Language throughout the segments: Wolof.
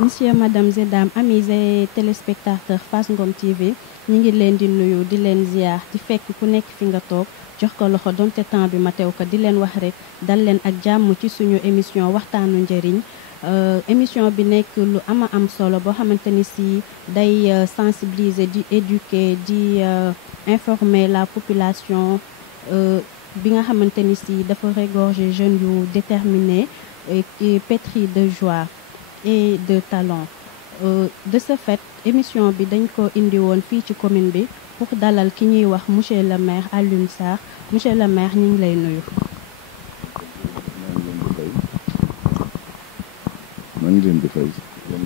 Monsieur, madame et dames, amis et téléspectateurs Fass Ngom TV ñi ngi leen di nuyu di leen ziar di fekk ku nekk fi nga toog jox ko loxo donte temps bi ma teew ko di leen wax rek dal leen ak jàmm ci suñu émission waxtaanu njëriñ émission bi nekk lu ama am solo boo xamante ni si day sensibiliser di éduquer di informer la population bi nga xamante ni si dafa regorger jeunes yu déterminés et pétris de joie et de talent. De ce fait émission bi dañ ko indi woon fii ci commune bi pour dalal ki ñuy wax monsieur le maire Alioune Sarr monsieur le maire ñu ngi lay nuyu. maa ngi leen di fay leen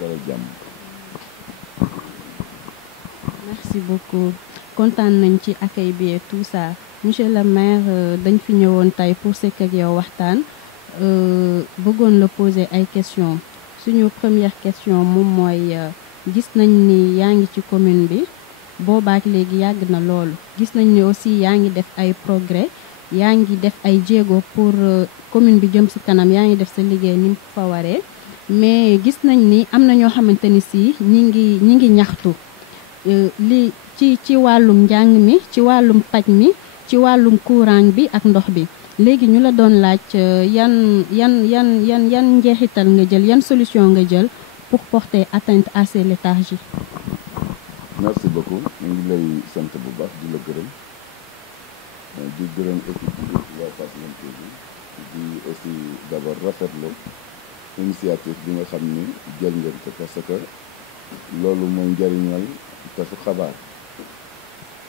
dalal jàmm. Merci beaucoup kontaan nañ ci accueil bi et tout ça monsieur le maire dañ fi ñëwoon tey pour sekk ak yow waxtaan bëggoon la poser ay questions. Suñu première question moom mooy gis nañ ni yaa ngi ci commune bi boobaak léegi yàgg na loolu gis nañ ni aussi yaa ngi def ay progrès yaa ngi def ay jéego pour commune bi jëm ci kanam yaa ngi def sa liggéey ni mu fa waree mais gis nañ ni am na ñoo xamante ni si ñi ngi ñaxtu li ci wàllum njàng mi ci wàllum paj mi ci wàllum courant bi ak ndox bi léegi ñu la doon laaj yan njeexital nga jël yan solution nga jël pour porter atteinte à ces léthargies. Merci beaucoup ñu ngi lay sant bu baax di la gërëm équipe bi waa Fass Ngom TV di aussi d'abord rafetlu initiative bi nga xam ni jël ngeen ko parce que loolu mooy njëriñal tasu xabaar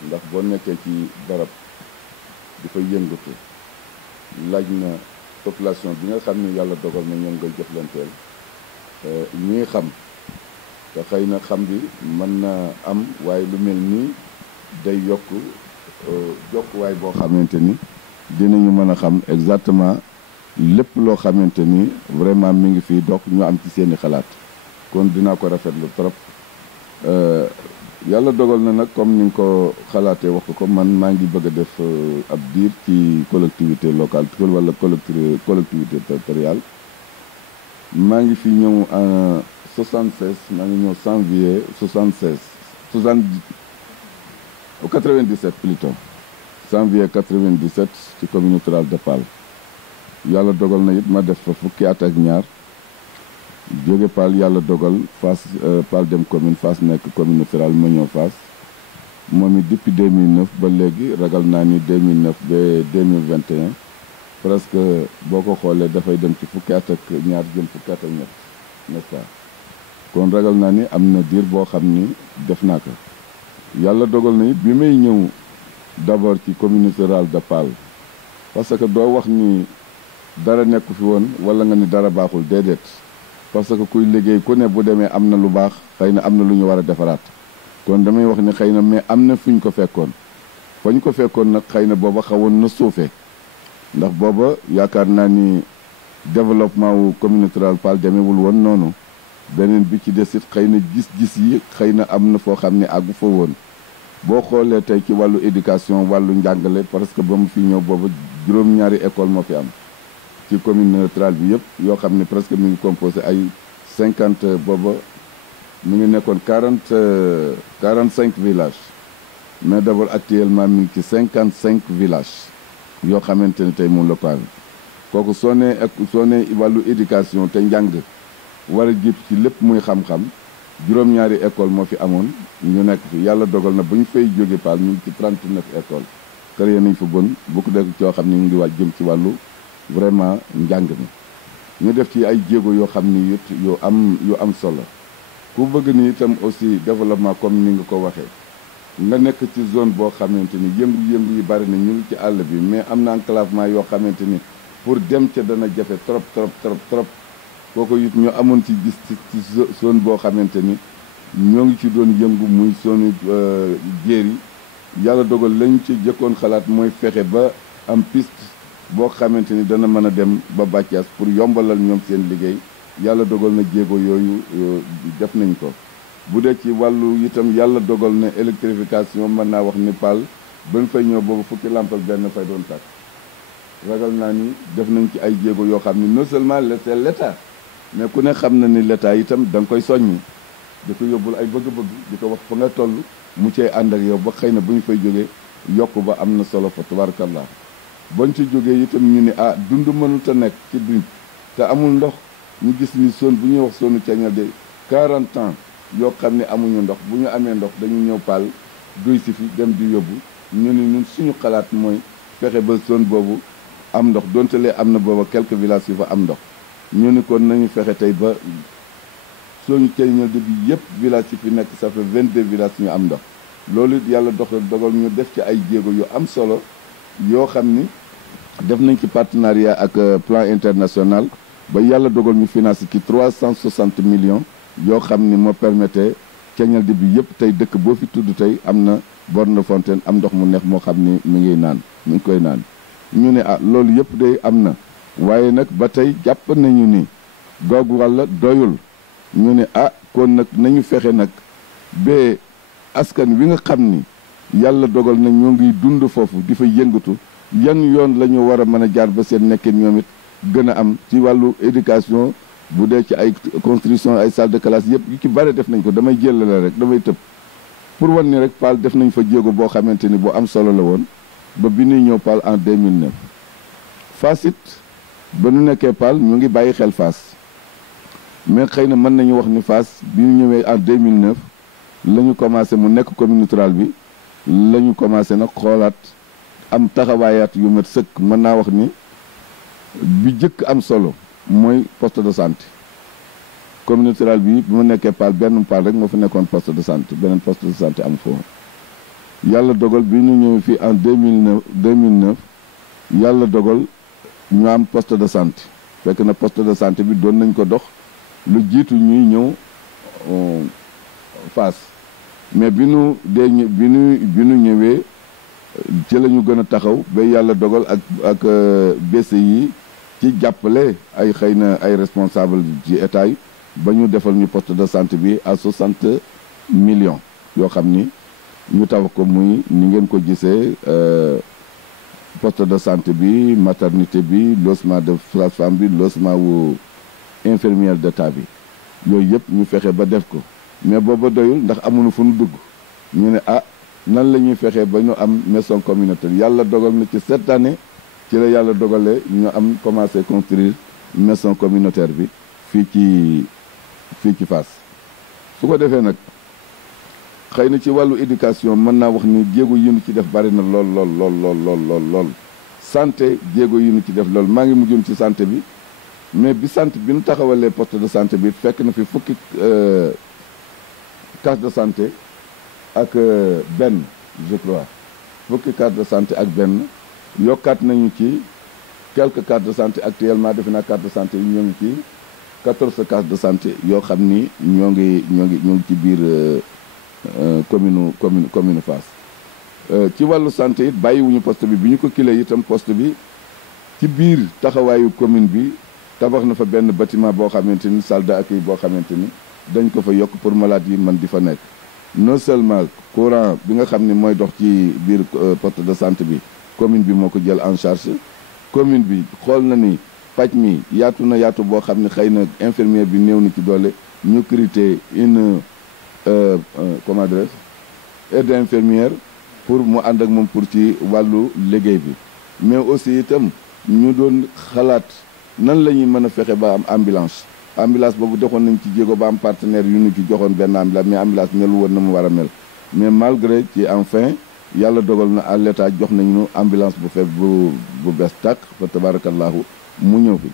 ndax boo nekkee ci barab di fa yëngatu laaj na population bi nga xam ni yàlla dogal na ñoom ngay jëflanteel ñuy xam te xëy na xam bi mën na am waaye lu mel nii day yokk jokkuwaay boo xamante ni dinañu mën a xam exactement lépp loo xamante ni vraiment mi ngi fii dox ñu am ci seeni xalaat kon dinaa ko rafetlu trop yàlla dogal na nag comme ni nga ko xalaatee wax ko man maa ngi bëgg a def ab diir ci collectivité locale wala collectivité territoriale maa ngi fi ñëw en 76 maa ngi ñëw janvier 97 plutôt janvier 97 ci commune rurale de Pal yàlla dogal na it ma def fa fukki at ak ñaar jóge Pal yàlla dogal Fass Pal dem commune Fass nekk commune rurale ma ñëw Fass moom it depuis 2009 ba léegi ragal naa ni 2009 ba 2021 presque boo ko xoolee dafay dem ci fukki at ak ñaar jëm fukki at ak ñett n'est-ce pas kon ragal naa ni am na diir boo xam ni def naa ko yàlla dogal na it bi may ñëw d'abord ci commune rurale de Pal parce que doo wax ni dara nekku fi woon wala nga ni dara baaxul déedéet parce que kuy liggéey ku ne bu demee am na lu baax xëy na am na lu ñu war a defaraat kon damay wax ni xëy na mais am na fu ñu ko fekkoon fa ñu ko fekkoon nag xëy na booba xawoon na suufee ndax booba yaakaar naa ni développement wu commune rurale Pal demeewul woon noonu beneen bi ci des it xëy na gis-gis yi xëy na am na foo xam ne àggu fa woon boo xoolee tey ci wàllu éducation wàllu njàngale parce que ba mu fi ñëw booba juróom-ñaari école moo fi am ci commune rurale bi yëpp yoo xam ne presque mi ngi composé ay 50 booba mi ngi nekkoon 45 villages mais d'abord actuellement mi ngi ci 55 villages yoo xamante ne tey moom la paal kooku soo nee wàllu éducation te njàng war a jiitu ci lépp muy xam-xam juróom-ñaari école moo fi amoon ñu nekk fi yàlla dogal na bu ñu fay jóge Paal ñu ngi ci 39 écoles créé nañ fa bon bu ko def coo xam ne ñu ngi wàcc jëm ci wàllu vraiment njàng mi ñu def ci ay jéego yoo xam ni it yu am solo ku bëgg ni itam aussi développement comme ni nga ko waxee nga nekk ci zone boo xamante ni yëngu-yëngu yi bari na ñu ngi ci àll bi mais am na enclavement yoo xamante ni pour dem ca dana jafe trop kooku it ñu amoon ci gis ci zone boo xamante ni ñoo ngi ci doon yëngu muy zone jéer yi yàlla dogal lañ ci jëkkoon xalaat mooy fexe ba am piste boo xamante ni dana mën a dem ba Bathie pour yombalal ñoom seen liggéey yàlla dogal na jéego yooyu def nañ ko bu dee ci wàllu itam yàlla dogal na électrification mën naa wax ni Pal bañ fay ñëw boobu fukki lamp ak benn fay doon tàkk ragal naa ni def nañ ci ay jéego yoo xam ni non seulement c'est l'État mais ku ne xam na ni l'état itam da nga koy soññi di ko yóbbul ay bëgg-bëgg di ko wax fa nga toll mu cay ànd ak yow ba xëy na bu ñu fay jógee yokk ba am na solo fa tabarakallah bañ ci jógee itam ñu ne dund mënut a nekk ci biir te amul ndox ñu gis ni zone bu ñuy wax zone Thiénial de 40 ans yoo xam ne amuñu ndox bu ñu amee ndox dañu ñëw paal duy si fi dem di yóbbu ñu ni ñun suñu xalaat mooy fexe ba zone boobu am ndox donte lee am na booba quelques villages yu fa am ndox ñu ni kon nañu fexe tey ba zone Thiénial de bi yëpp village yi fi nekk ça fait 22 villages ñu am ndox loolu it yàlla dogal ñu def ci ay jéego yu am solo yoo xam ni def nañ ci partenariat ak plan international ba yàlla dogal ñu financé ci 360 millions yoo xam ni moo permettre Thiénial de bi yëpp tey dëkk boo fi tudd tey am na borne fontaine am ndox mu neex moo xam ni mi ngi koy naan ñu ne loolu yëpp day am na waaye nag ba tey jàpp nañu ni googu wàlla doyul ñu ne kon nag nañu fexe nag ba askan wi nga xam ni yàlla dogal na ñoo ngi dund foofu di fa yëngatu yan yoon la ñu war a mën a jaar ba seen nekkin ñoom it gën a am ci wàllu éducation bu dee ci ay construction ay salle de classe yëpp yu ci bare def nañ ko damay jëlale rek damay tëb pour wan ni rek Paal def nañ fa jéego boo xamante ni bu am solo la woon ba bi ñuy ñëw Paal en 2009 Fass it ba nu nekkee Paal ñu ngi bàyyi xel Fass mais xëy na mën nañu wax ni Fass bi ñu ñëwee en 2009 la ñu commencé mu nekk commune rurale bi la ñu commencé nag xoolaat am taxawaayaat yu mat sëkk mën naa wax ni bi jëkk am solo mooy poste de santé commune rurale bi ma nekkee Paal benn Paal rek moo fi nekkoon poste de santé beneen poste de santé am foofu yàlla dogal bi ñu ñëwee fii en 2009 yàlla dogal ñu am poste de santé fekk na poste de santé bi doon nañ ko dox lu jiitu ñuy ñëw Fass mais bi nu ñëwee ci la ñu gën a taxaw ba yàlla dogal ak BCI ci jàppale ay xëy na ay responsable ci état yi ba ñu defal ñu poste de santé bi à 60 millions yoo xam ni ñu tabax ko muy ni ngeen ko gisee poste de santé bi maternité bi logement de sage-femme bi logement wu infirmière d'état bi yooyu yëpp ñu fexe ba def ko mais booba doyul ndax amuñu fu nu dugg ñu ne nan la ñuy fexee ba ñu am maison communautaire yàlla dogal na ci cette année ci la yàlla dogalee ñu am commencé construire maison communautaire bi fii ci Fass su ko defee nag xëy na ci wàllu éducation mën naa wax ni jéego yi ñu ci def bari na lool santé jéego yi ñu ci def lool maa ngi mujjoon ci santé bi mais bi nu taxawalee poste de santé bi fekk na fi fukki case de santé ak benn je crois fukki case de santé ak benn yokkaat nañu ci quelques cases de santé actuellement defe naa case de santé yi ñoo ngi ci 14 cases de santé yoo xam ni ñoo ngi ci biir commune Fass ci wàllu santé it bàyyiwuñu poste bi ñu ko kilee itam poste bi ci biir taxawaayu commune bi tabax na fa benn bâtiment boo xamante ni salle d'accueil boo xamante ni dañ ko fa yokk pour malade yi mën di fa nekk non seulement courant bi nga xam ne mooy dox ci biir poste de santé bi commune bi moo ko jël en charge commune bi xool na ni paj mi yaatu na yaatu boo xam ne xëy na infirmière bi néew na ci doole ñu crité une comment dirais-je aide infirmière pour mu ànd ak moom pour ci wàllu liggéey bi mais aussi itam ñu doon xalaat nan la ñuy mën a fexe ba am ambulance boobu doxoon nañ ci jéego ba am partenaire yu ñu ci joxoon benn ambulance mais ambulance melu woon na mu war a mel mais malgré ci enfin yàlla dogal na à l'état jox nañu ambulance bu fekk bu bees tàkk fa tabarakallahu mu ñëw fi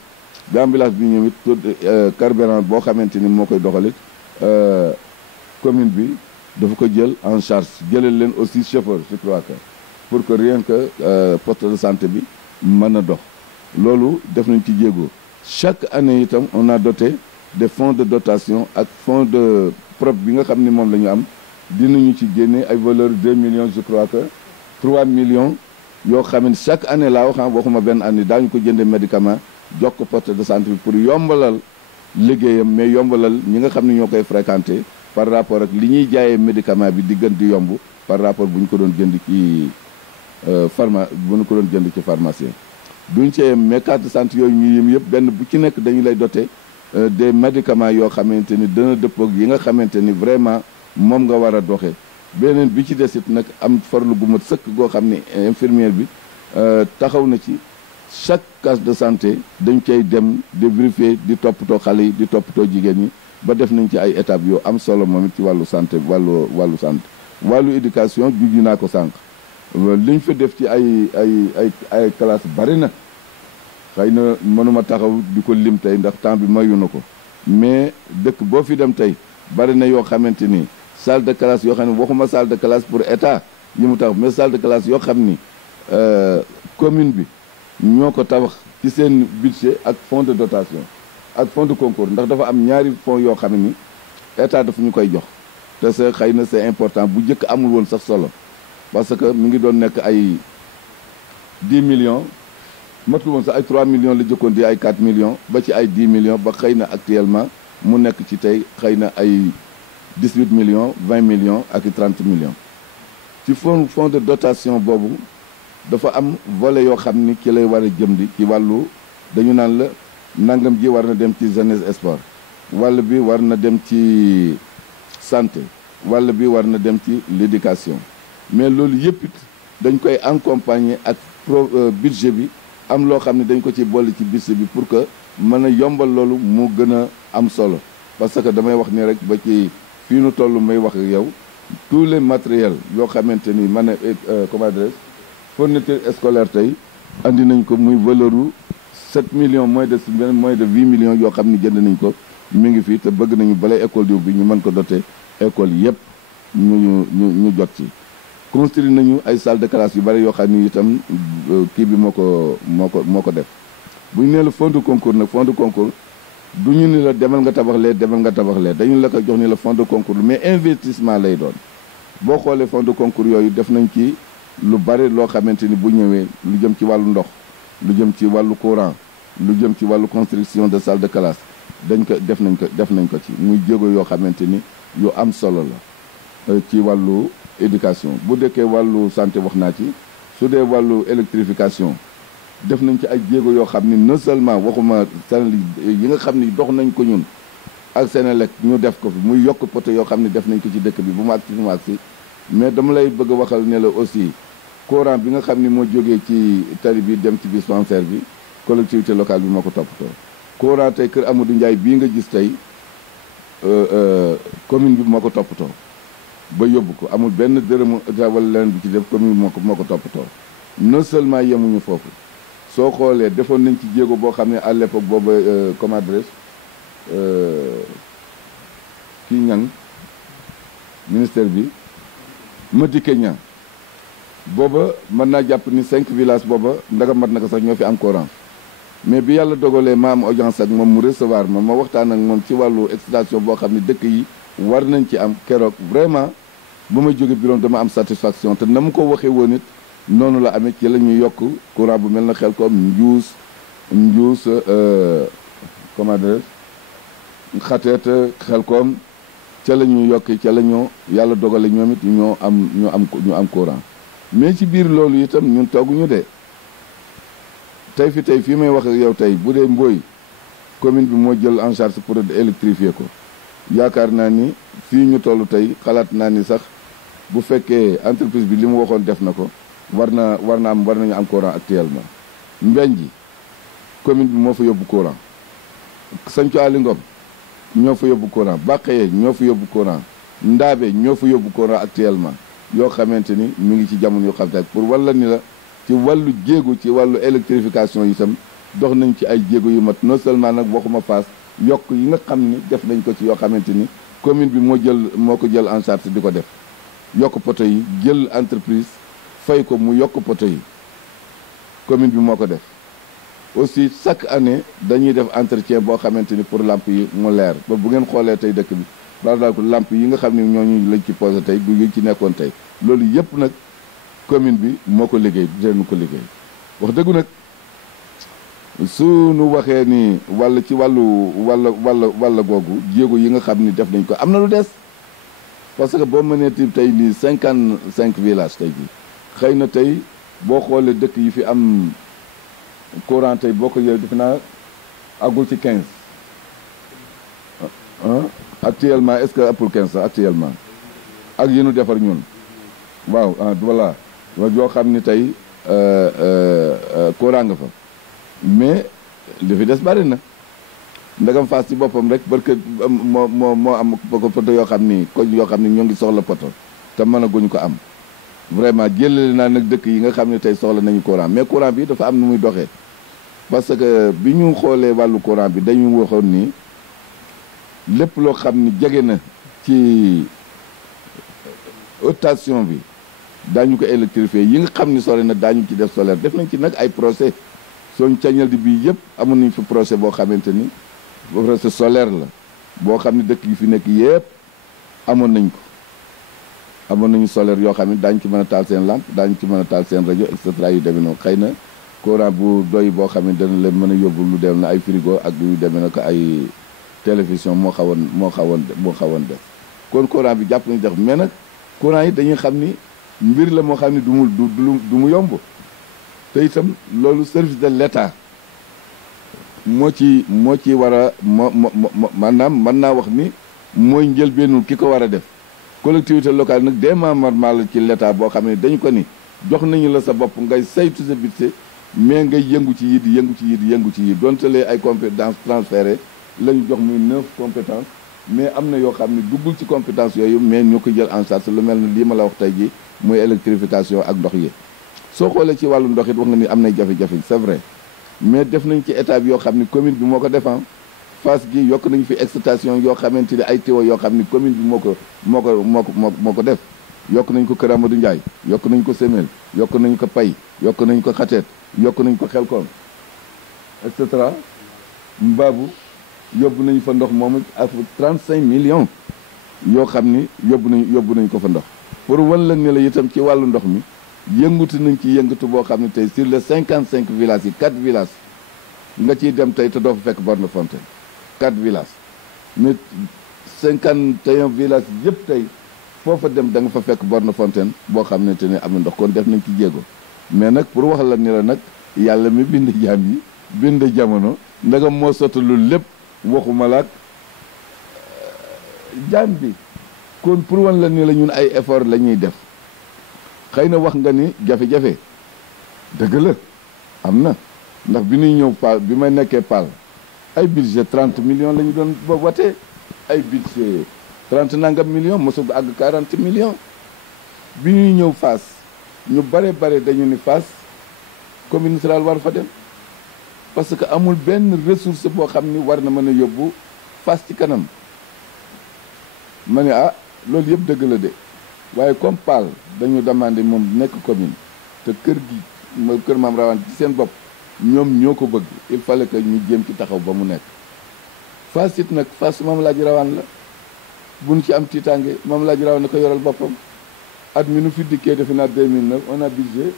bi ambulance bi ñëw it carburant boo xamante ni moo koy doxalit commune bi dafa ko jël en charge jëlal leen aussi chauffeur je crois que pour que rien que poste de santé bi mën a dox loolu def nañ ci jéego chaque année itam on a doté des fonds de dotation ak fonds de prop bi nga xam ni moom la ñu am dinañu ci génne ay valeur 2 millions je crois que 3 millions yoo xam ne chaque année laa waxuma benn année daañu ko jënde médicament jox ko poste de santé bi pour yombalal liggéeyam mais yombalal ñi nga xam ne ñoo koy fréquenter par rapport ak li ñuy jaayee médicament bi di gën di yomb par rapport bu ñu ko doon jënd ci bu ñu ko doon jënd ci pharmacien duñ ci mais carte de santé yooyu ñu yëm yëpp benn bu ci nekk dañu lay doté des médicaments yoo xamante ni dana dëppoog yi nga xamante ni vraiment moom nga war a doxee. beneen bi ci desit nag am farlu gu mat sëkk goo xam ne infirmière bi taxaw na ci chaque case de santé dañ cay dem di vérifier di toppatoo xale yi di toppatoo jigéen ñi ba def nañ ci ay étapes yoo am solo moom it ci wàllu santé wàllu santé wàllu éducation juju naa ko sànq liñ fa def ci ay classe bari na xëy na mënuma taxaw di ko lim tey ndax temps bi mayu na ko mais dëkk boo fi dem tey bari na yoo xamante ni salle de classe yoo xam ne waxuma salle de classe pour état yi mu tax mais salle de classe yoo xam ni commune bi ñoo ko tabax ci seen budget ak fonds de dotation ak fonds de concours ndax dafa am ñaari fonds yoo xam ne ni état dafa ñu koy jox te c'est xëy na c'est important bu njëkk amul woon sax solo parce que mi ngi doon nekk ay 10 millions matul woon sax ay 3 millions la jëkkoon di ay 4 millions ba ci ay 10 millions ba xëy na actuellement mu nekk ci tey xëy na ay 18 millions 20 millions ak 30 millions ci fonds de dotation boobu dafa am volet yoo xam ni ki lay war a jëm di ci wàllu dañu naan la nangam ji war na dem ci jeunesse sport wàll bi war na dem ci santé wàll bi war na dem ci l'éducation mais loolu yëpp it dañ koy accompagner ak budget bi am loo xam ne dañ ko ci boole ci budget bi pour que mën a yombal loolu mu gën a am solo parce que damay wax ni rek ba ci fii nu toll may wax ak yow tous les matériels yoo xamante ni man a comment dirais-je fourniture scolaire tey andi nañ ko muy valeur u 7 millions moins de 8 millions yoo xam ni jënd nañ ko mi ngi fii te bëgg nañu balay école diw bi ñu mën ko doter école yëpp ñu jot ci construire nañu ay salle de classe yu bari yoo xam ni itam kii bi moo ko def bu ñu nee la fonds de concours nag fonds de concours du ñu ni la demal nga tabax lee dañu la ko jox ni la fonds de concours mais investissement lay doon boo xoolee fonds de concours yooyu def nañ ci lu bari loo xamante ni bu ñëwee lu jëm ci wàllu ndox lu jëm ci wàllu courant lu jëm ci wàllu construction de salle de classe def nañ ko ci muy jéego yoo xamante ni yu am solo la ci wàllu éducation bu dëkkee wàllu santé wax naa ci su dee wàllu électrification def nañ ci ay jéego yoo xam ni non seulement waxuma Senelec yi nga xam ni dox nañ ko ñun ak Senelec ñu def ko fi muy yokk poto yoo xam ni def nañ ko ci dëkk bi bu mu agsi fu mu agsi mais dama lay bëgg a waxal ne la aussi courant bi nga xam ni moo jógee ci tali bi dem ci dispensaire bi collectivité locale bi moo ko toppatoo courant tey kër Amadou Ndiaye bii nga gis tey commune bi moo ko toppatoo ba yóbbu ko amul benn dërëmu état wala leneen bi ci def commune bi moo ko toppatoo non seulement yemuñu foofu soo xoolee defoon nañ ci jéego boo xam ne à l'époque booba comment dirais-je kii ñang ministère bi Madické Niang booba mën naa jàpp ni 5 villages booba ndaga mat na ko sax ñoo fi am courant mais bi yàlla dogalee ma am audience ak moom mu recevoir ma waxtaan ak moom ci wàllu extension boo xam ne dëkk yi war nañ ci am keroog vraiment ba may jóge bureau dama am satisfaction te na mu ko waxee woon it noonu la amee ci la ñuy yokk courant bu mel na xel ko njuus comment dirais-je xateet xel koom ca la ñuy yokki ca la ñoo yàlla dogale ñoom it ñu am courant mais ci biir loolu itam ñun tooguñu de tey fii may wax ak yow tey bu dee Mboy commune bi moo jël en charge pour électrifier ko yaakaar naa ni fii ñu toll tey xalaat naa ni sax bu fekkee entreprise bi li mu waxoon def na ko war nañu am courant actuellement Mbenj ji commune bi moo fa yóbbu courant Sanco Ali Ngom ñoo fa yóbbu courant Baqeye ñoo fa yóbbu courant Ndaabe ñoo fa yóbbu courant actuellement yoo xamante ni mi ngi ci jamono yoo xam te pour walla ni la ci wàllu jéego ci wàllu électrification itam dox nañ ci ay jéego yu mat non seulement nag waxuma Fass yokk yi nga xam ni def nañ ko ci yoo xamante ni commune bi moo ko jël en charge di ko def yokk poto yi jël entreprise fay ko mu yokk poto yi commune bi moo ko def aussi chaque année dañuy def entretien boo xamante ni pour lamp yi mu leer ba bu ngeen xoolee tey dëkk bi daal ko lamp yi nga xam ne ñooñu lañ ci posé tey du ñu ci nekkoon tey loolu yëpp nag commune bi moo ko liggéey dinañu ko liggéey wax dëggu nag su nu waxee ni walla ci wàll googu jéego yi nga xam ni def nañ ko am na lu des parce que boo mënee tey nii 55 villages tey jii xëy na tey boo xoolee dëkk yi fi am courant tey boo ko yëg defe naa àggul ci 15 actuellement est-ce que ëppul 15 sax actuellement ak yi nu defar ñun waaw voilà yoo xam ni tey courant nga fa mais li fi des bari na ndagam Fass ci boppam rek barke moo am poto yoo xam ni koñ yoo xam ni ñoo ngi soxla poto te mën a guñu ko am vraiment jëlale naa nag dëkk yi nga xam ne tey soxla nañu courant mais courant bi dafa am nu muy doxee parce que bi ñu xoolee wàllu courant bi dañu waxoon ni lépp loo xam ni jege na ci station bi daañu ko électrifier yi nga xam ni sore na daañu ci def solaire def nañ ci nag ay procès sooñ cañal di bii yëpp amoon nañ fi procès boo xamante ni procès solaire la boo xam ne dëkk yi fi nekk yëpp amoon nañ ko amoon nañu solaire yoo xam ne daañu ci mën a taal seen lampe daañu ci mën a taal seen rajo et cetera yu demee noonu xëy na courant bu doy boo xam ne dana leen mën a yóbbu lu dem na ay frigo ak yu demee na ko ay télévision moo xawoon def kon courant bi jàpp nañu def mais nag courant yi dañuy xam ni mbir la moo xam ne du mu yomb te itam loolu service de l'État moo ci war a maanaam mën naa wax ni mooy njëlbéenul ki ko war a def collectivité locale nag démembrement la ci l'État boo xam ne dañu ko ni jox nañu la sa bopp ngay saytu sa budget mais ngay yëngu ci yi di yëngu ci yi donte lee ay compétences transférées la ñu jox muy 9 compétences mais am na yoo xam ne duggul ci compétence yooyu mais ñu ko jël en charge lu mel ne lii ma la wax tey ji muy électrification ak ndox yi soo xoolee ci wàllu ndox it wax nga ni am nay jafe-jafe c'est vrai mais def nañ ci état bi yoo xam ni commune bi moo ko defan Fass gi yokk nañu fi extension yoo xamante ni ay tuyaux yoo xam ni commune bi moo ko def yokk nañ ko Kër Amadou Ndiaye yokk nañ ko Semel yokk nañ ko Pay yokk nañ ko Xateet yokk nañ ko Xelkom et cetera Mbaabu yóbbu nañu fa ndox moom ak 35 millions yoo xam ni yóbbu nañ ko fa ndox pour wan la ne la itam ci wàllu ndox mi yëngatu nañ ci yëngatu boo xam ne tey sur les 55 villages yi 4 villages nga ciy dem tey te doo fa fekk borne fontaine 4 villages mais 51 villages yëpp tey foofa dem da nga fa fekk borne fontaine boo xam ne te ne am na ndox kon def nañ ci jéego mais nag pour wax la ni la nag yàlla mi bind jaam yi bind jamono ndagam moo sottalul lépp waxuma laak jaam bi kon pour wan la ni la ñun ay effort la ñuy def xëy na wax nga ni jafe-jafe dëgg la am na ndax bi ñuy ñëw Paal bi may nekkee Paal ay budget 30 millions la ñu doon ba watee ay budget 30 nangam millions mosul àgg 40 millions bi ñuy ñëw Fass ñu bare dañu ni Fass commune rurale war fa dem parce que amul benn ressource boo xam ni war na mën a yóbbu Fass ci kanam ma ne loolu yëpp dëgg la de waaye comme Paal dañu demandé moom nekk commune te kër Maam Rawaan ci seen bopp ñoom ñoo ko bëgg il fallait que ñu jéem ci taxaw ba mu nekk Fass it nag Fass Maam Laaji Rawaan la buñ ci am tiitaange Maam Laaji Rawaan na ko yoral boppam at mi nu fi dikkee defe naa 2009 on a budget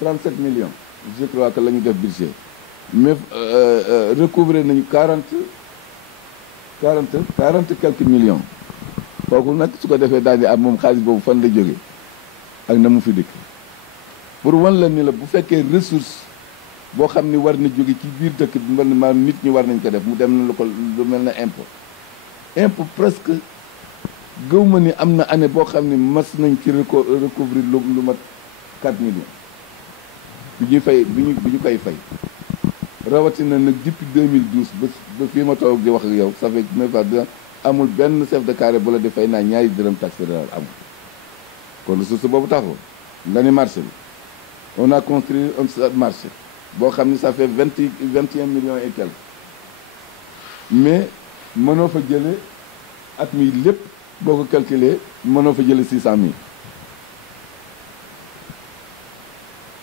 37 millions je crois que la ñu def budget mais recouvrer nañu 40 quelques millions kooku nag su ko defee daal di am moom xaalis boobu fan la jóge ak na mu fi dikk pour wan la ni la bu fekkee ressource boo xam ni war na jóge ci biir dëkk bi maanaam nit ñi war nañ ko def mu dem na lu mel na impôt presque gëw ma ni am na année boo xam ni mas nañ ci recouvrir lu mat 4 millions bi ñu koy fay rawatina nag depuis 2012 ba fii ma toog di wax ak yow ça fait 9 ans amul benn chef de carré bu la di fay naa ñaari dërëm taxe fédérale amul kon ressource boobu taxul nga ni marché bi on a construit un marché boo xam ni ça fait 21 millions et quelques mais mënoo fa jële at mi lépp boo ko calculer mënoo fa jële 600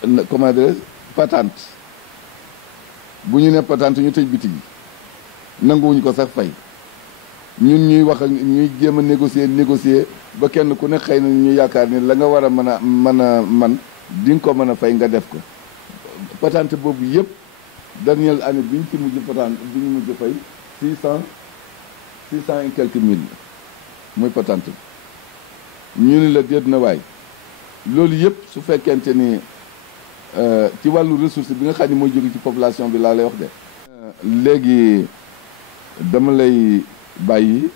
000 comment dirais patente bu ñu ne patente ñu tëj bitig yi nanguwuñu ko sax fay ñun ñuy wax ak ñuy jéem a négocier ba kenn ku ne xëy na ñu yaakaar ni la nga war a man di nga ko mën a fay nga def ko patente boobu yëpp dernière année bi ñu ci mujj patente bi ñu mujj fay 600 et quelques mille muy patente bi ñu ni la déet na waay loolu yëpp su fekkente ni ci wàllu ressource bi nga xam ne mooy jóge ci population bi laa lay wax de léegi dama lay bàyyi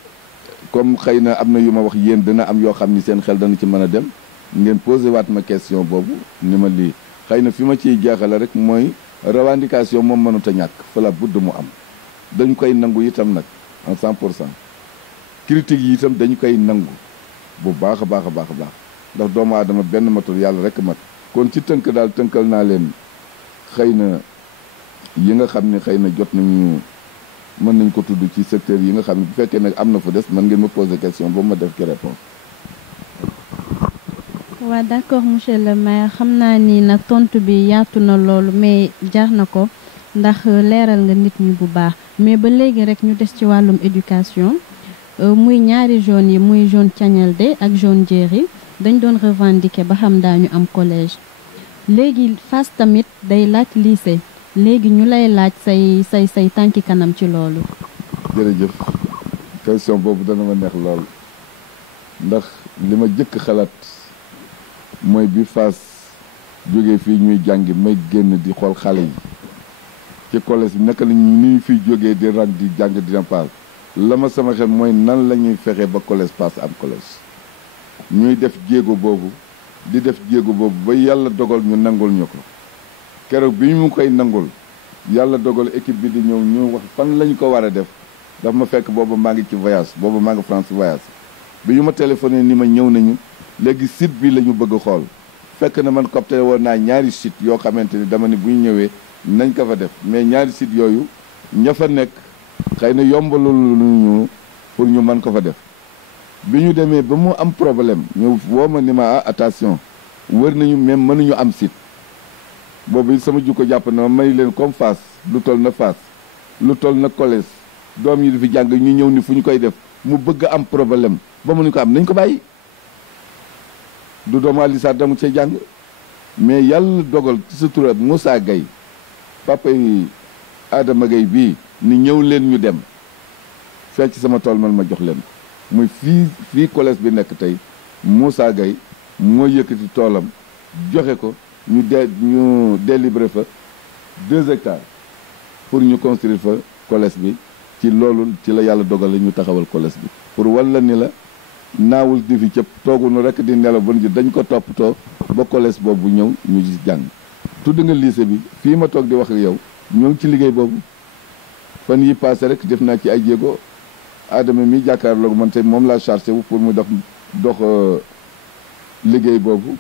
comme xëy na am na yu ma wax yéen dina am yoo xam ni seen xel dana ci mën a dem ngeen posé waat ma question boobu ni ma lii xëy na fi ma ciy jeexale rek mooy revendication moom mënut a ñàkk fa la budd mu am dañ koy nangu itam nag en 100% critique yi itam dañu koy nangu bu baax a baax a baax a baax ndax doomu aadama benn matul yàlla rek mat kon ci tënk daal tënkal naa leen xëy na yi nga xam ne xëy na jot nañu mën nañ ko tudd ci secteur yi nga xam ne bu fekkee nag am na fa des man ngeen ma poser question boobu ma def ci réponse. waaw d'accord monsieur le maire xam naa ni nag tontu bi yaatu na loolu mais jar na ko ndax leeral nga nit ñi bu baax mais ba léegi rek ñu des ci wàllum éducation muy ñaari zone yi muy zone Thiagnaldé ak zone Djéry dañ doon revendiquer ba xam daañu am collège léegi Fass tamit day laaj lycée léegi ñu lay laaj say tànki kanam ci loolu. jërëjëf question boobu dana ma neex lool ndax li ma jëkk xalaat mooy bi Fass jógee fii ñuy jàngi may génn di xool xale yi ci collège bi naka la ñuy fiy jógee di rang di jàng dina paal la ma sama xel mooy nan la ñuy fexe ba collège Fass am collège ñuy def jéego boobu di def jéego boobu ba yàlla dogal ñu nangul ñu ko keroog bi ñu koy nangul yàlla dogal équipe bi di ñëw ñu wax fan lañ ko war a def daf ma fekk boobu maa ngi ci voyage boobu maa ngi France voyage bi ñu ma téléphoné ni ma ñëw nañu léegi site bi la ñu bëgg a xool fekk na man copte woon naa ñaari site yoo xamante ni dama ni bu ñu ñëwee nañ ko fa def mais ñaari site yooyu ña fa nekk xëy na yombalul ñu pour ñu mën ko fa def bi ñu demee ba mu am problème ñu woo ma ni ma attention wër nañu même mënuñu am site boobu sama jukko jàpp na ma may leen comme Fass lu toll na Fass lu toll na collège doom yi di fi jàng ñu ñëw ni fu ñu koy def mu bëgg am problème ba mënuñu ko am nañ ko bàyyi du doomu Alissa damu cee jàng mais yàlla dogal ci sa tur Moussa Gueye papa yi Adama Gueye bii ni ñëw leen ñu dem fekk ci sama tool man ma jox leen muy fii collège bi nekk tey Moussa Gueye moo yëkkati toolam joxe ko ñu délibéré fa 2 hectares pour ñu construire fa collège bi ci loolu ci la yàlla dogal la ñu taxawal collège bi pour walla ni la naawul di fi cëpp toogunu rek di nelaw ba ji dañ ko toppatoo ba collège boobu ñëw ñu gis jàng tudd nga lycée bi fii ma toog di wax ak yow ñoo ngi ci liggéey boobu fan yi passé rek def naa ci ay jéego Adama mi jàkkaarloog man tey moom laa chargé wu pour mu dox liggéey boobu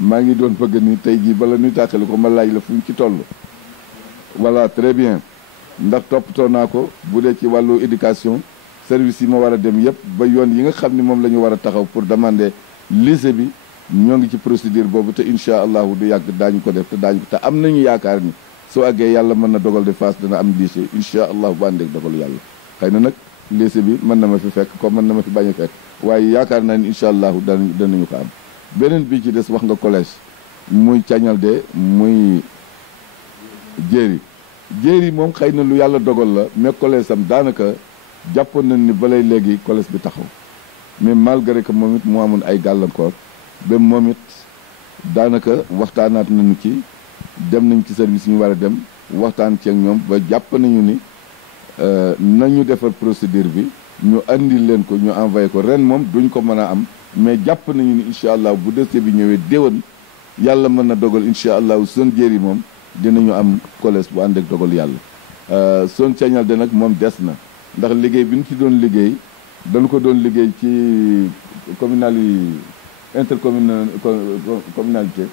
maa ngi doon bëgg ni tey jii bala ñuy tàqali ko ma laaj la fu ñu ci toll. voilà très bien ndax toppatoo naa ko bu dee ci wàllu éducation service yi ma war a dem yëpp ba yoon yi nga xam ni moom la ñu war a taxaw pour demander lycée bi ñoo ngi ci procédure boobu te incha allahu du yàgg daañu ko def te am nañu yaakaar ni soo àggee yàlla mën na dogal de Fass dana am lycée incha allahu bu àndeek dogalu yàlla xëy na nag lycée bi mën na ma fi fekk comme mën na ma fi bañ a fekk waaye yaakaar naa ni incha allahu danañu ko am. beneen bi ci des wax nga collège muy Thiagnaldé muy Djéry moom xëy na lu yàlla dogal la mais collège am daanaka jàppoon nañ ni balay léegi collège bi taxaw mais malgré que moom it mu amoon ay gàllankoor ba moom it daanaka waxtaanaat nañu ci dem nañ ci service ñu war a dem waxtaan ci ak ñoom ba jàpp nañu ni nañu defar procédure bi ñu andi leen ko ñu envoyé ko ren moom duñ ko mën a am mais jàpp nañu ni incha allah bu dossier bi ñëwee déwén yàlla mën na dogal incha allah son Djéry moom dinañu am collège bu ànd ak dogal yàlla son Thiagnaldé nag moom des na ndax liggéey bi ñu ci doon liggéey dañu ko doon liggéey ci intercommunalité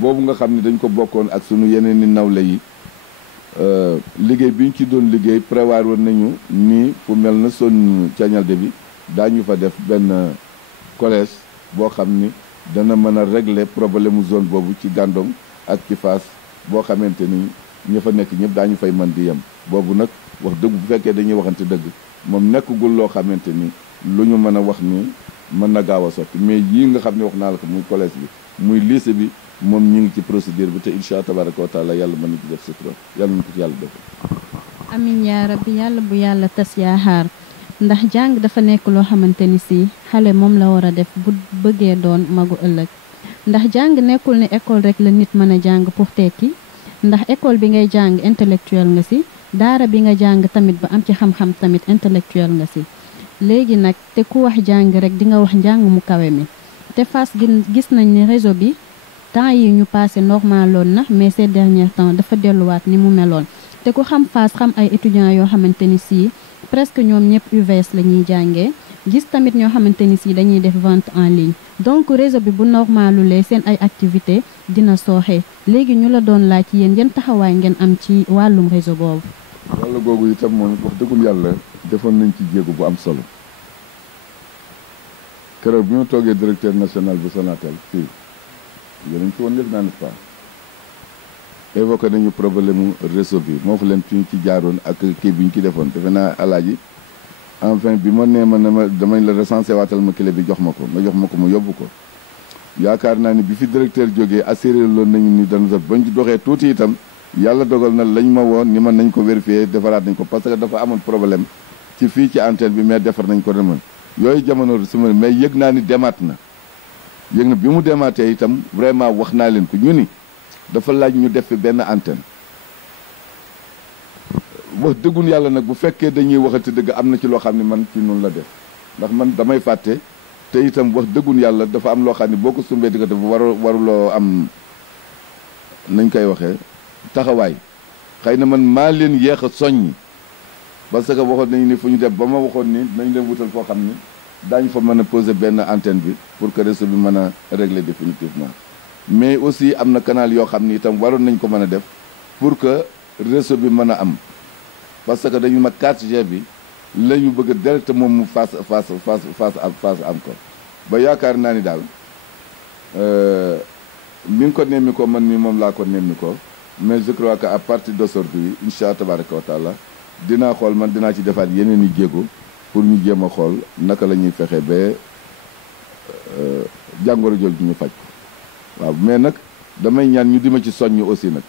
boobu nga xam ne dañ ko bokkoon ak sunu yeneen ni nawle yi liggéey bi ñu ci doon liggéey prévoir woon nañu ni fu mel na son Thiagnaldé bi daañu fa def benn collège boo xam ni dana mën a régler problème mu zone boobu ci Gandon ak ci Fass boo xamante ni ña fa nekk ñëpp daañu fay mën di yem boobu nag wax dëgg bu fekkee dañuy waxante dëgg moom nekkagul loo xamante ni lu ñu mën a wax ni mën na gaaw a sotti mais yii nga xam ne wax naa la ko muy collège bi muy lycée bi moom ñu ngi ci procédure bi te incha allah tabaraka wa taala yàlla mën na ci def sutura yàlla nañu ko ci yàlla def. amiin yaa rabbi yàlla bu yàlla tas yaakaar ndax jàng dafa nekk loo xamante ni si xale moom la war a def bu bëggee doon magu ëllëg ndax jàng nekkul ne école rek la nit mën a jàng pour tekki ndax école bi ngay jàng intellectuel nga si daara bi nga jàng tamit ba am ci xam-xam tamit intellectuel nga si léegi nag te ku wax jàng rek di nga wax njàng mu kawe mi te Fass gis nañ ni réseau bi temps yi ñu passé normaloon na mais ces derniers temps dafa delluwaat ni mu meloon te ku xam Fass xam ay étudiants yoo xamante ni si presque ñoom ñëpp UVS la ñuy jàngee gis tamit ñoo xamante ni si dañuy def vente en ligne donc réseau bi bu normalulee seen ay activité dina sooxe léegi ñu la doon laaj yéen yan taxawaay ngeen am ci wàllum réseau boobu. wàllu googu itam moom wax dëggul yàlla defoon nañ ci jéego bu am solo keroog bi ñu toogee directeur national bu Sonatel fii yéen ci woon def naa ne pas évoqué nañu problème mu réseau bi moo fa leen fi ñu ci jaaroon ak kii bi ñu ci defoon defe naa alaaji enfin bi ma nee ma ne ma damañ la recensé waatal ma clé bi jox ma ko mu yóbbu ko yaakaar naa ni bi fi directeur jógee assuré loon nañu ni dañu def bañ ci doxee tuuti itam yàlla dogal na lañ ma woon ni man nañ ko vérifier defaraat nañ ko parce que dafa amoon problème ci fii ci antenne bi mais defar nañ ko remen yooyu jamono suma mais yëg naa ni demaat na bi mu demaatee itam vraiment wax naa leen ko ñu ni dafa laaj ñu def fi benn antenne wax dëggun yàlla nag bu fekkee dañuy waxati dëgg am na ci loo xam ne man ci noonu la def ndax man damay fàtte te itam wax dëggun yàlla dafa am loo xam ne boo ko sumbee di ko def waruloo am nañ koy waxee taxawaay xëy na man maa leen yéex a soññi parce que waxoon nañu ni fu ñu def ba ma waxoon ni nañ leen wutal foo xam ni daañu fa mën a poser benn antenne bi pour que réseau bi mën a régler définitivement mais aussi am na canal yoo xam ni itam waroon nañ ko mën a def pour que réseau bi mën a am parce que dañu ma 4G bi la ñu bëgg direct moom mu face am ko ba yaakaar naa ni daal mi ngi ko nemmi ko man mi moom laa ko nemmi ko mais je crois que à partir d'aujourd'hui incha allah tabaraka wa taala dinaa xool man dinaa ci defaat yeneen i jéego pour ñu jéem a xool naka la ñuy fexe ba jàngoro jol ji ñu faj ko waaw mais nag damay ñaan ñu di ma ci soññ aussi nag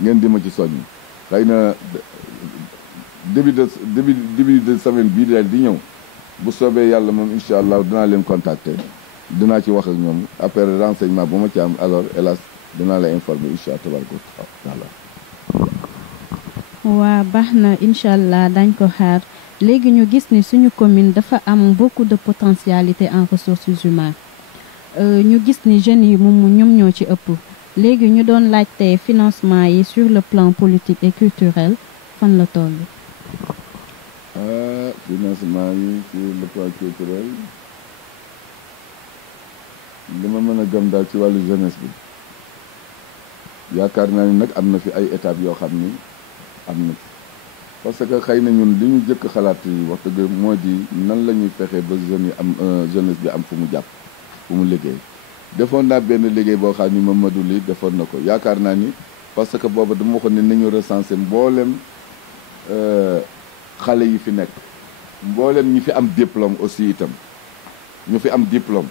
ngeen di ma ci soññ xëy na début de semaine bii daal di ñëw bu soobee yàlla moom incha allah dinaa leen contacter dinaa ci wax ak ñoom après renseignement bu ma ci am alors hélas dinaa la informer incha allah taala. waa baax na incha allah dañ ko xaar léegi ñu gis ni suñu commune dafa am beaucoup de potentialité en ressources humaines ñu gis ni jeunes yi moom ñoom ñoo ci ëpp léegi ñu doon laajte financement yi sur le plan politique et culturel fan la toll. Financement yi sur le plan culturel li ma mën a gëm daal ci wàllu jeunesse bi yaakaar naa ni nag am na fi ay étapes yoo xam ni am na parce que xëy na ñun li ñu jëkk xalaat yi wax dëgg moo di nan la ñuy fexe ba jeunes yi am jeunesse bi am fu mu jàpp fu mu liggéey defoon naa benn liggéey boo xam ni Mamadou Ly defoon na ko yaakaar naa ni parce que booba dama waxoon ne nañu recenser mboolem xale yi fi nekk mboolem ñi fi am diplôme aussi itam ñu fi am diplôme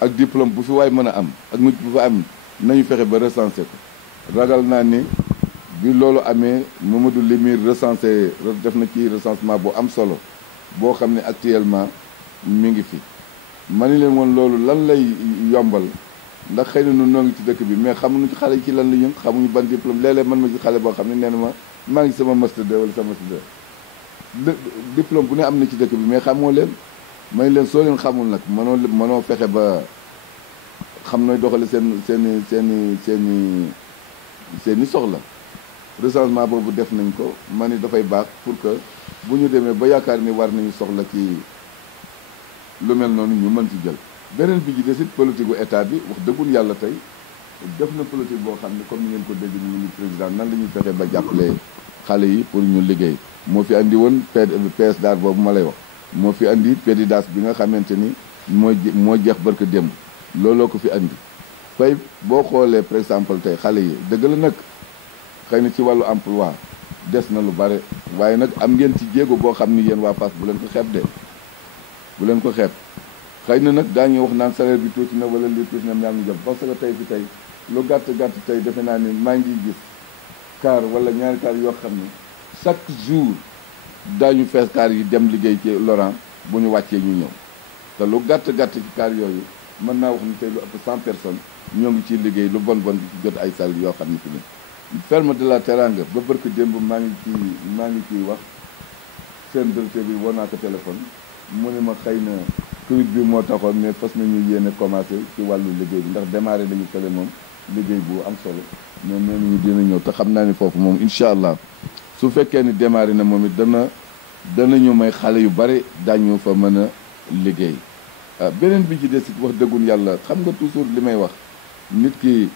ak diplôme bu fi waay mën a am ak nit bu fi am nañu fexe ba recenser ko ragal naa ni bi loolu amee Mamadou Ly mi recensé def na ci recensement bu am solo boo xam ne actuellement mi ngi fi ma ni leen woon loolu lan lay yombal ndax xëy na ñun noo ngi ci dëkk bi mais xamuñu ci xale yi ci lan la ñu xamuñu ban diplôme léeg-léeg man ma ci xale boo xam ne nee na ma maa ngi sama master 2 wala sama master 2 diplôme bu ne am na ci dëkk bi mais xamoo leen ma ni leen soo leen xamul nag mënoo fexe ba xam nooy doxale seeni soxla recensement boobu def nañ ko ma ni dafay baax pour que bu ñu demee ba yaakaar ni war nañu soxla ci lu mel noonu ñu mën ci jël beneen bi ji desit politique gu état bi wax dëggul yàlla tey def na politique boo xam ne comme ni ngeen ko dégg ñu ngi président nan la ñuy fexe ba jàppale xale yi pour ñu liggéey moo fi andi woon PSDAR boobu ma lay wax moo fi andi PDIDAS bi nga xamante ni moo jeex barka démb looloo ko fi andi fay boo xoolee par exemple tey xale yi dëgg la nag xëy na ci wàllu emploi des na lu bare waaye nag am ngeen ci jéego boo xam ni yéen waa Fass bu leen ko xeeb de bu leen ko xeeb xëy na nag daañuy wax naan salaire bi tuuti na wala lii tuuti na ñaar ñu jëm parce que tey fi tey lu gàtt tey defe naa ni maa ngi gis car wala ñaari car yoo xam ne chaque jour daañu fees car yi dem liggéey ci Laurent bu ñu wàccee ñu ñëw te lu gàtt ci car yooyu mën naa wax ni tey lu ëpp 100 personnes ñoo ngi ciy liggéey lu bon di ci jot ay salaire yoo xam ne fi ni ferme de la Teranga ba barki démb maa ngi ciy wax seen directeur bi woo naa ko téléphone mu ne ma xëy na Covid bi moo taxoon mais fas nañu yéene commencé ci wàllu liggéey bi ndax démarré nañu fële moom liggéey bu am solo mais nee nañu dina ñëw te xam naa ni foofu moom incha allah su fekkee ni démarré na moom it danañu may xale yu bare dañu fa mën a liggéey. beneen bi ci des it wax dëggun yàlla xam nga toujours li may wax nit ki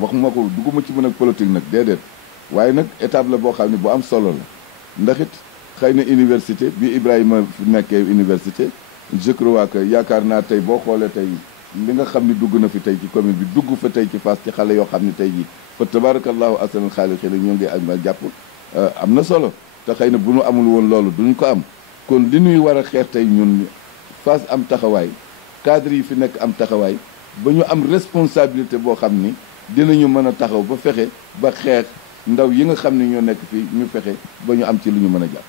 waxuma ko dugguma ci mën ak politique nag déedéet waaye nag étape la boo xam ne bu am solo la ndax it xëy na université bi Ibrahima nekkee université je crois que yaakaar naa tey boo xoolee tey li nga xam ni dugg na fi tey ci commune bi dugg fa tey ci Fass ci xale yoo xam ne tey jii fa tabarakallahu ahsanul xaaliqiin ñoo ngi ak jàpp am na solo te xëy na bu ñu amul woon loolu duñ ko am kon li ñuy war a xeex tey ñun Fass am taxawaay cadre yi fi nekk am taxawaay ba ñu am responsabilité boo xam ni dinañu mën a taxaw ba fexe ba xeex ndaw yi nga xam ne ñoo nekk fii ñu fexe ba ñu am ci lu ñu mën a jàpp.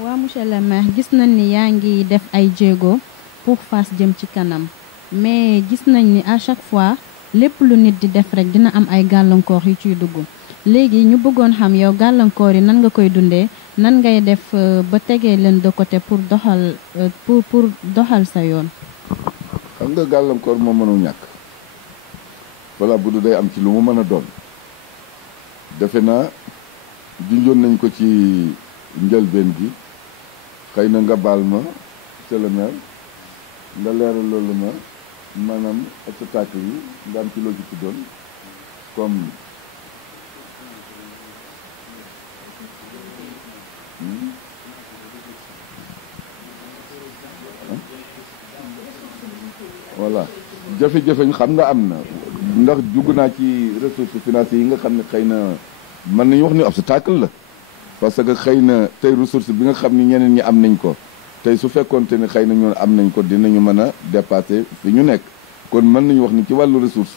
waa monsieur le maire gis nañ ni yaa ngi def ay jéego pour Fass jëm ci kanam mais gis nañ ni à chaque fois lépp lu nit di def rek dina am ay gàllankoor yu ciy dugg léegi ñu bëggoon xam yow gàllankoor yi nan nga koy dundee nan ngay def ba tegee leen de côté pour doxal pour doxal sa yoon. xam nga gàllankoor moo mënul ñàkk voilà bu du day am ci lu mu mën a doon defe naa junjoon nañ ko ci njëlbeen gi xëy na nga baal ma monsieur le maire nga leeral loolu ma maanaam obstacle yi nga am ci loo ci tuddoon comme voilà jafe-jafe xam nga am na ndax dugg naa ci ressources financières yi nga xam ne xëy na mën nañu wax ni obstacle la parce que xëy na tey ressource bi nga xam ni ñeneen ñi am nañ ko tey su fekkoonte ni xëy na ñun am nañ ko dinañu mën a dépasser fi ñu nekk kon mën nañu wax ni ci wàllu ressource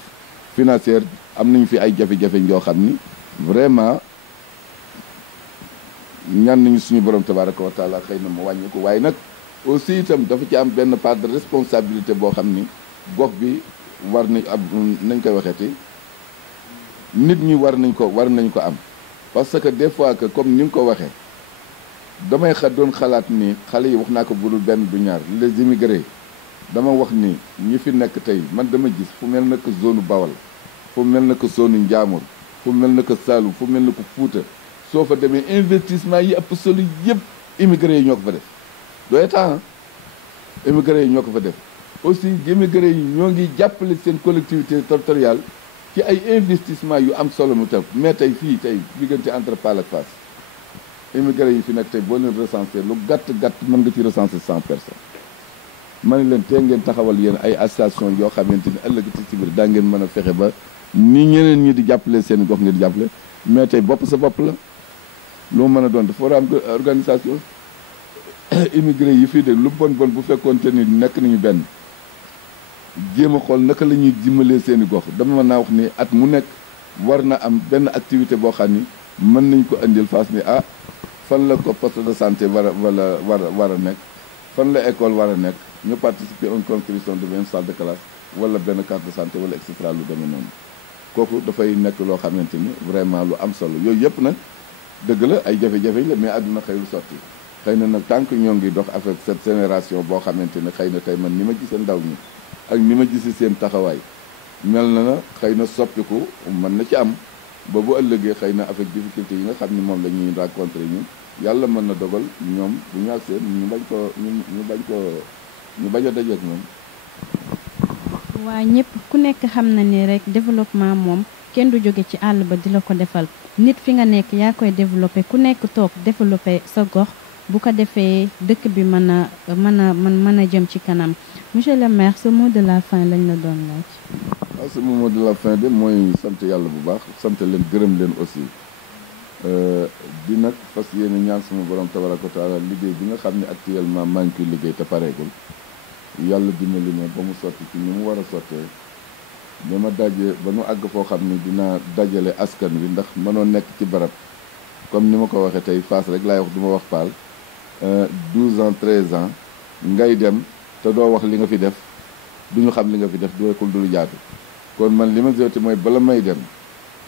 financière am nañu fi ay jafe-jafe yoo xam ni vraiment ñaan nañu suñu borom tabaraka wa taala xëy na mu wàññi ko waaye nag aussi itam dafa ci am benn part de responsabilité boo xam ni gox bi war nañ am nañ koy waxeeti nit ñi war nañ ko am parce que des fois que comme ni nga ko waxee damay doon xalaat ni xale yi wax naa ko budul benn du ñaar les immigrés dama wax ni ñi fi nekk tey man dama gis fu mel na que zone Bawal fu mel na que zone Njaamur fu mel na que Saalum fu mel na que Fuuta soo fa demee investissement yi ëpp solo yëpp immigrés yi ñoo ko fa def doo état immigrés yi ñoo ko fa def aussi immigrés yi ñoo ngi jàppale seen collectivité territoriale ci ay investissement yu am solo mu teg mais tey fii tey diggante entre Pal ak Fass immigrés yi fi nekk tey boo leen recensé lu gàtt mën nga ci recensé 100 personnes ma ne leen tee ngeen taxawal yéen ay association yoo xamante ni ëllëg ci biir daa ngeen mën a fexe ba ni ñeneen ñi di jàppale seen gox ngeen di jàppale mais tey bopp sa bopp la lu mën a doon dafa war a am organisation immigré yi fii de lu bon bu fekkoonte ni nekk nañu benn jéem a xool naka la ñuy dimbalee seen i gox dama mën naa wax ni at mu nekk war na am benn activité boo xam ni mën nañ ko indil Fass ni fan la ko poste de santé war a nekk fan la école war a nekk ñu participer à une construction de benn salle de classe wala benn carte de santé wala et cetera lu demee noonu kooku dafay nekk loo xamante ni vraiment lu am solo yooyu yëpp nag dëgg la ay jafe-jafe la mais àdduna xëyul sotti xëy na nag tant que ñoo ngi dox avec cette génération boo xamante ni xëy na tey man ni ma gisee ndaw ñi ak ni ma gisee seen taxawaay mel na xëy na soppiku mën na ci am ba bu ëllëgee xëy na avec difficulté yi nga xam ni moom la ñuy rencontré ñun yàlla mën na dogal ñoom bu ñu agsee ñu bañ a dajeek moom. waa ñëpp ku nekk xam na ni rek développement moom kenn du jóge ci àll ba di la ko defal nit fi nga nekk yaa koy développé ku nekk toog développé sa gox bu ko defee dëkk bi mën a jëm ci kanam monsieur le maire ce mot de la fin lañ la doon laaj. waaw ce mot de la fin de mooy sant yàlla bu baax sant leen gërëm leen aussi di nag fas yéene ñaan sama borom tabaraka wa taala liggéey bi nga xam ne actuellement maa ngi koy liggéey te pareegul yàlla dimbali ma ba mu sotti ci ni mu war a sottee ba ma nu àgg foo xam ne dinaa dajale askan wi ndax mënoo nekk ci barab comme ni ma ko waxee tey Fass rek laay wax du ma wax Paal 12 ans 13 ans ngay dem te doo wax li nga fi def duñu xam li nga fi def du rekul du lu jaatu kon man li ma souhaité mooy bala may dem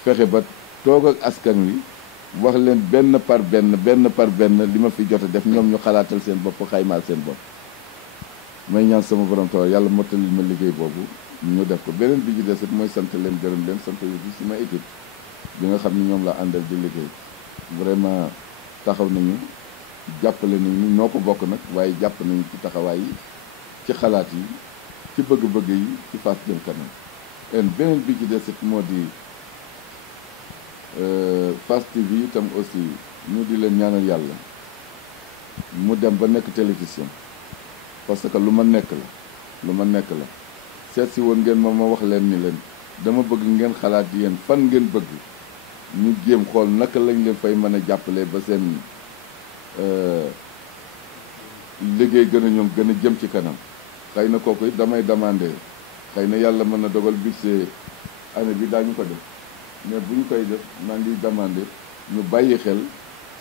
fexe ba toog ak askan wi wax leen benn par benn li ma fi jot a def ñoom ñu xalaatal seen bopp xaymaal seen bopp may ñaan sama borom taw yàlla mottalil ma liggéey boobu ñu def ko beneen bi ci des it mooy sant leen gërëm leen sant yi ci ma équipe bi nga xam ni ñoom la àndal di liggéey vraiment taxaw nañu jàppale nañu ñoo ko bokk nag waaye jàpp nañu ci taxawaay yi ci xalaat yi ci bëgg-bëgg yi ci Fass jëm kanam en beneen bi ci des it moo di Fass TV itam aussi ñu di leen ñaanal yàlla mu dem ba nekk télévision parce que lu ma nekk la seet si woon ngeen ma wax leen ni leen dama bëgg ngeen xalaat yéen fan ngeen bëgg ñu jéem xool naka lañ leen fay mën a jàppale ba seen liggéey gën a jëm ci kanam xëy na kooku it damay demandé xëy na yàlla mën na dogal budget année bi daañu ko def mais bu ñu koy def maa ngi demandé ñu bàyyi xel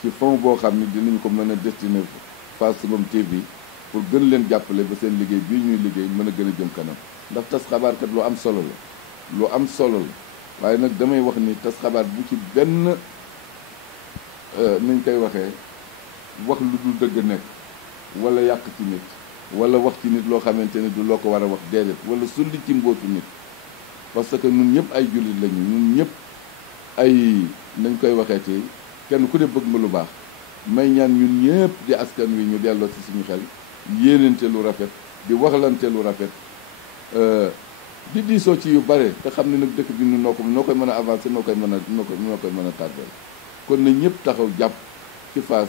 ci fond boo xam ni dinañ ko mën a destiné Fass Ngom TV pour gën leen jàppale ba seen liggéey bii ñuy liggéey mën a gën a jëm kanam ndax tas xabaar kat lu am solo la waaye nag damay wax ni tas xabaar bu ci benn nuñ koy waxee wax lu dul dëgg nekk wala yàq ci nit wala wax ci nit loo xamante ne du loo ko war a wax déedéet wala sulli ci mbootu nit parce que ñun ñëpp ay jullit lañu ñun ñëpp ay nañ koy waxee ci kenn ku ne bëgg nga lu baax may ñaan ñun ñëpp di askan wi ñu delloo ci suñu xel yéenante lu rafet di waxlante lu rafet di diisoo ci yu bare te xam ne nag dëkk bi noo koy mën a avancer noo koy mën a tàggal kon na ñëpp taxaw jàpp ci Fass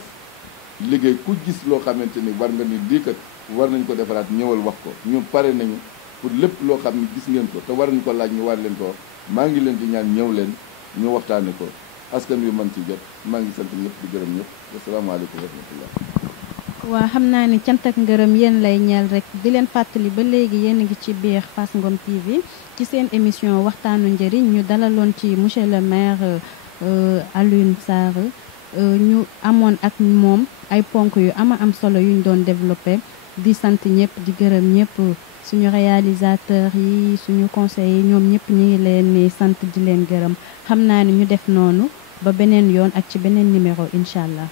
liggéey ku gis loo xamante ni war nga ni lii kat war nañ ko defaraat ñëwal wax ko ñu pare nañu pour lépp loo xam ne gis ngeen ko te war nañ ko laaj ñu war leen ko maa ngi leen di ñaan ñëw leen ñu waxtaane ko askan wi mën ci jot maa ngi sant ñëpp di gërëm ñëpp asalaamaaleykum wa rahmatullah. waa xam naa ni cant ak ngërëm yéen lay ñeel rek di leen fàttali ba léegi yéen a ngi ci biir Fass Ngom TV ci seen émission waxtaanu njëriñ ñu dalaloon ci monsieur le maire Alioune Sarr ñu amoon ak moom ay ponk yu am solo yuñ doon développé di sant ñëpp di gërëm ñëpp suñu réalisateur yi suñu conseil yi ñoom ñëpp ñu ngi leen ni sant di leen gërëm xam naa ni ñu def noonu ba beneen yoon ak ci beneen numéro incha allah.